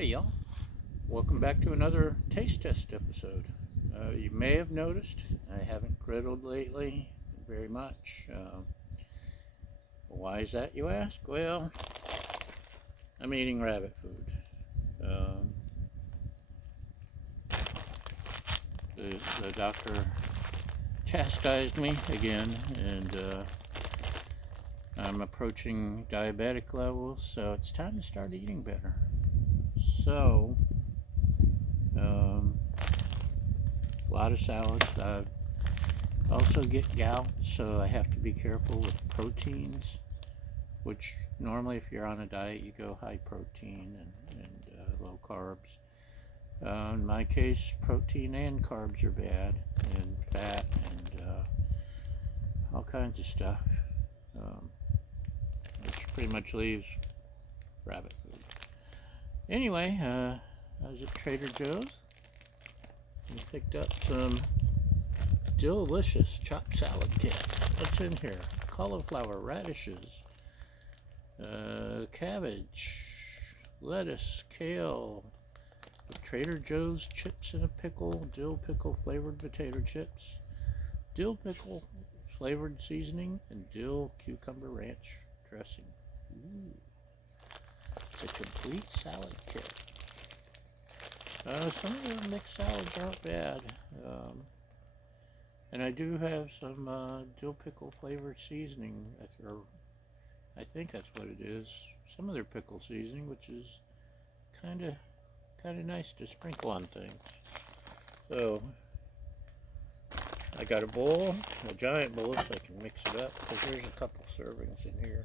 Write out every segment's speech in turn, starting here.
Howdy, y'all. Welcome back to another taste test episode. You may have noticed I haven't griddled lately very much. Why is that, you ask? Well, I'm eating rabbit food. The doctor chastised me again, and I'm approaching diabetic levels, so it's time to start eating better. So, a lot of salads. I also get gout, so I have to be careful with proteins, which normally if you're on a diet you go high protein and low carbs. In my case, protein and carbs are bad, and fat, and all kinds of stuff, which pretty much leaves rabbit food. Anyway, I was at Trader Joe's and picked up some Dill-icious chopped salad kit. What's in here? Cauliflower, radishes, cabbage, lettuce, kale, Trader Joe's chips in a pickle, dill pickle flavored potato chips, dill pickle flavored seasoning, and dill cucumber ranch dressing. Ooh, it's a complete salad kit. Some of the mixed salads aren't bad. And I do have some dill pickle flavored seasoning, or I think that's what it is. Some of their pickle seasoning, which is kind of nice to sprinkle on things. So I got a bowl, a giant bowl, so I can mix it up because there's a couple servings in here.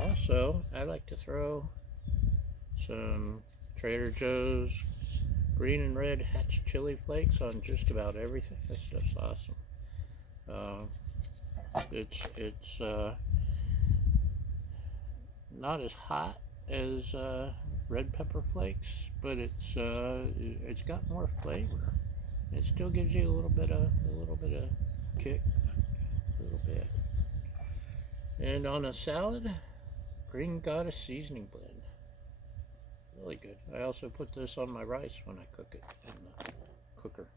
Also, I like to throw some Trader Joe's green and red Hatch chili flakes on just about everything. This stuff's awesome. It's not as hot as red pepper flakes, but it's got more flavor. It still gives you a little bit of kick, a little bit. And on a salad, Green Goddess seasoning blend. Really good. I also put this on my rice when I cook it in the cooker.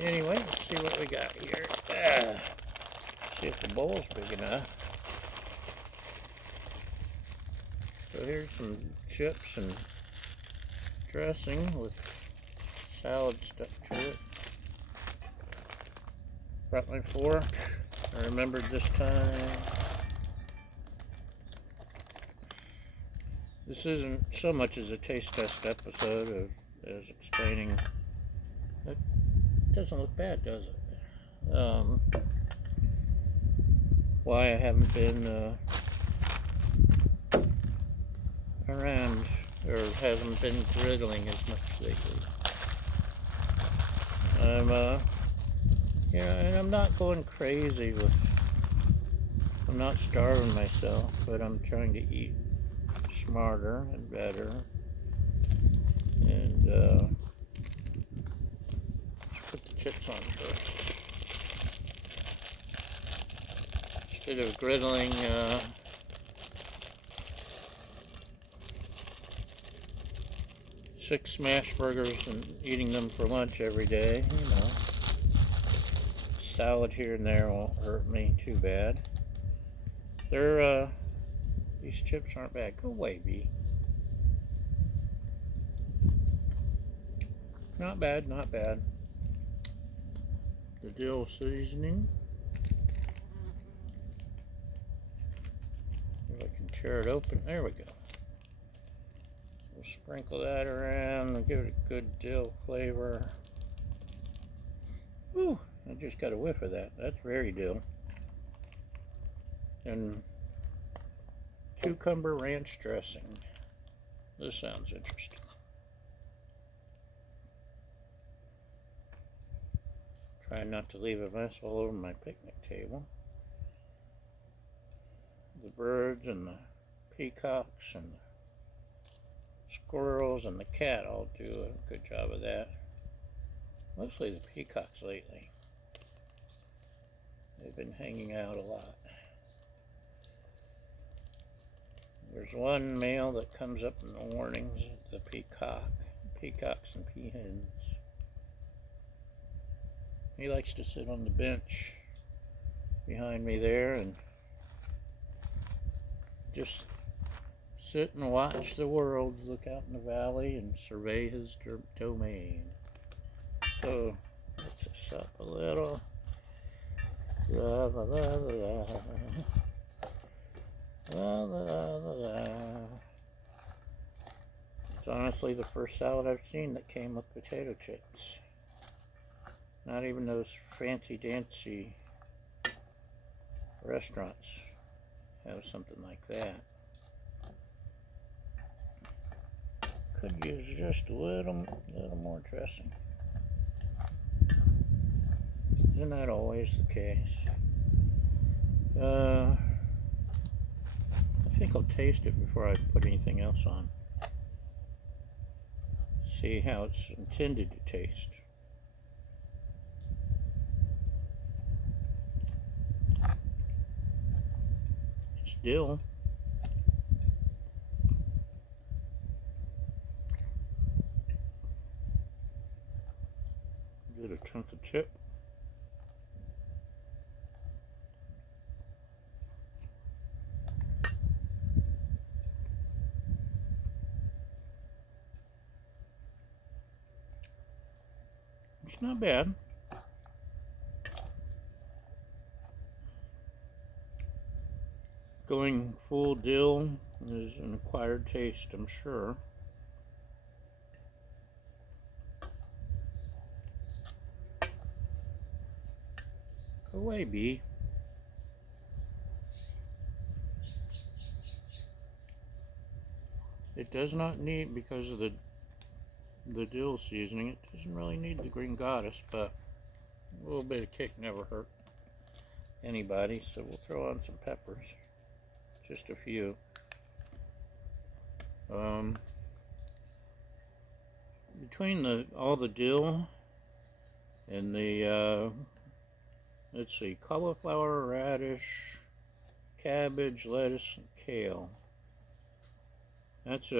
Anyway, let's see what we got here. See if the bowl's big enough. So here's some chips and dressing with salad stuck to it. Brought my fork. I remembered this time. This isn't so much as a taste test episode as explaining. It doesn't look bad, does it? Why I haven't been around, or hasn't been griddling as much lately. And I'm not going crazy with. I'm not starving myself, but I'm trying to eat smarter and better. And let's put the chips on first. Instead of griddling 6 smash burgers and eating them for lunch every day, salad here and there won't hurt me too bad. These chips aren't bad. Go away, Bee. Not bad, not bad. The dill seasoning. If I can tear it open. There we go. We'll sprinkle that around and give it a good dill flavor. Ooh, I just got a whiff of that. That's very dill. And cucumber ranch dressing. This sounds interesting. Try not to leave a mess all over my picnic table. The birds and the peacocks and the squirrels and the cat all do a good job of that. Mostly the peacocks lately. They've been hanging out a lot. There's one male that comes up in the mornings, the peacocks and peahens. He likes to sit on the bench behind me there and just sit and watch the world, look out in the valley and survey his domain. So let's just up a little. La la la la la la la la. It's honestly the first salad I've seen that came with potato chips. Not even those fancy dancy restaurants have something like that. Could use just a little more dressing. Isn't that always the case? I think I'll taste it before I put anything else on. See how it's intended to taste. It's dill. Get a chunk of chip. It's not bad. Going full dill is an acquired taste, I'm sure. Go away, bee. It does not need, because of the dill seasoning, it doesn't really need the green goddess, but a little bit of kick never hurt anybody, so we'll throw on some peppers. Just a few. Between all the dill and the let's see, cauliflower, radish, cabbage, lettuce, and kale. That's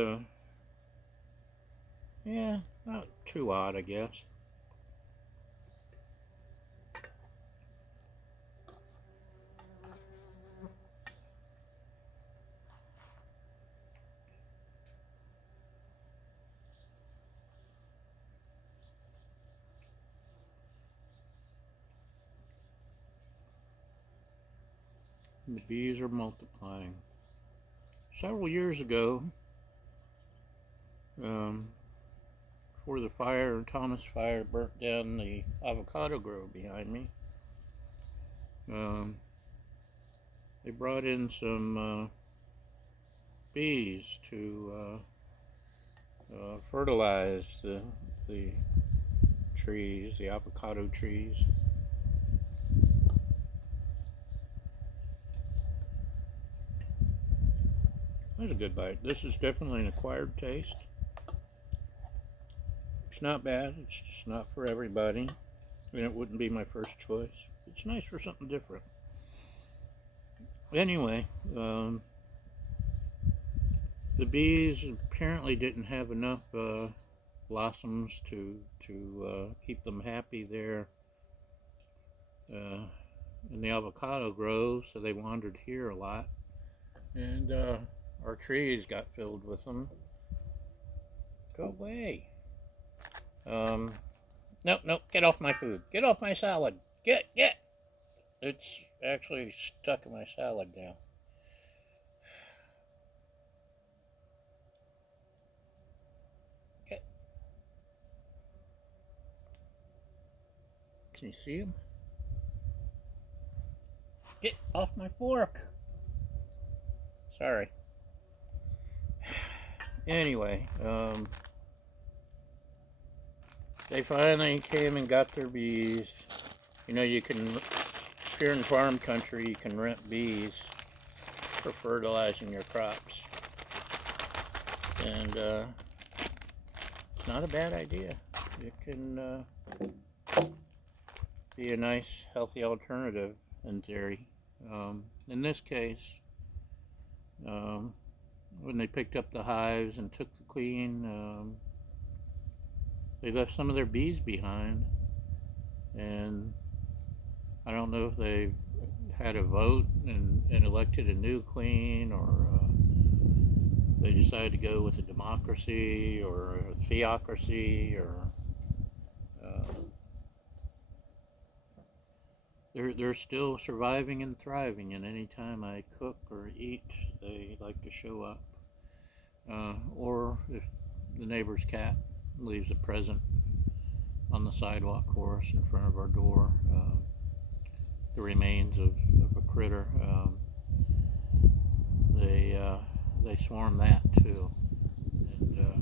yeah, not too odd, I guess. The bees are multiplying. Several years ago, before the Thomas Fire burnt down the avocado grove behind me, they brought in some bees to fertilize the trees, the avocado trees. That's a good bite. This is definitely an acquired taste. It's not bad. It's just not for everybody. And it wouldn't be my first choice. It's nice for something different. Anyway, the bees apparently didn't have enough blossoms to keep them happy there in the avocado grove, so they wandered here a lot. And our trees got filled with them. Go away. Nope, get off my food. Get off my salad. Get. It's actually stuck in my salad now. Get. Can you see him? Get off my fork. Sorry. Anyway, they finally came and got their bees. You know, you can, if you're in farm country, you can rent bees for fertilizing your crops. And it's not a bad idea. It can be a nice, healthy alternative in theory. In this case, when they picked up the hives and took the queen, they left some of their bees behind, and I don't know if they had a vote and elected a new queen, or they decided to go with a democracy or a theocracy, or uh, they're still surviving and thriving. And anytime I cook or eat, they like to show up. Or if the neighbor's cat leaves a present on the sidewalk for us in front of our door, the remains of a critter, they swarm that too. And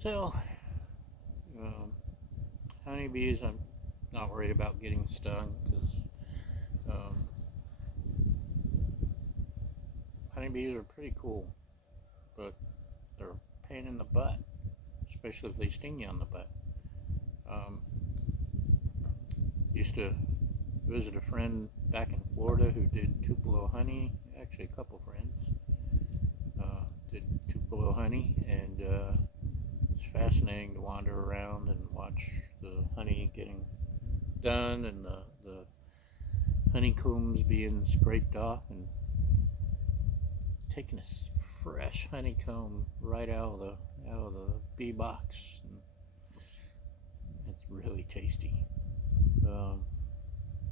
so honeybees, I'm not worried about getting stung, because um, honeybees are pretty cool, but they're a pain in the butt, especially if they sting you on the butt. Um, used to visit a friend back in Florida who did Tupelo honey. Actually, a couple friends did Tupelo honey, and it's fascinating to wander around and watch the honey getting done, and the honeycombs being scraped off, and taking a fresh honeycomb right out of the bee box. And it's really tasty,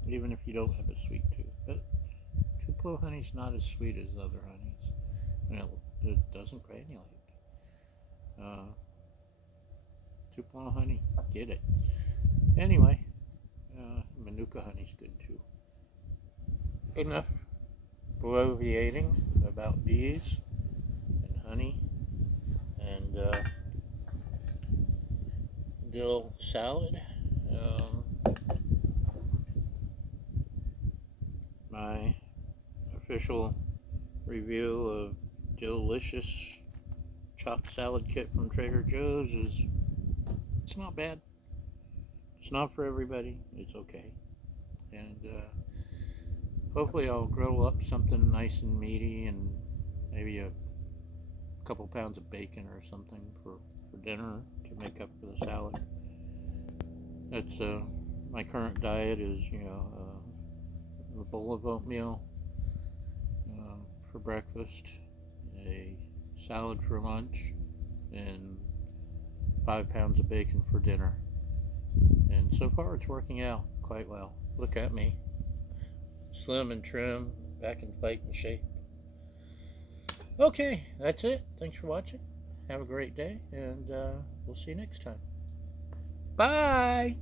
even if you don't have a sweet tooth. But Tupelo honey's not as sweet as other honeys, and it doesn't granulate. Uh, Tupelo honey, get it. Anyway, Manuka honey's good too. Enough bloviating about bees and honey and dill salad. My official review of Dill-icious chopped salad kit from Trader Joe's is, it's not bad. It's not for everybody. It's okay. And hopefully I'll grill up something nice and meaty, and maybe a couple pounds of bacon or something for dinner to make up for the salad. That's my current diet is, a bowl of oatmeal for breakfast, a salad for lunch, and 5 pounds of bacon for dinner. And so far it's working out quite well. Look at me, slim and trim, back in fighting shape. Okay, that's it. Thanks for watching. Have a great day, and we'll see you next time. Bye!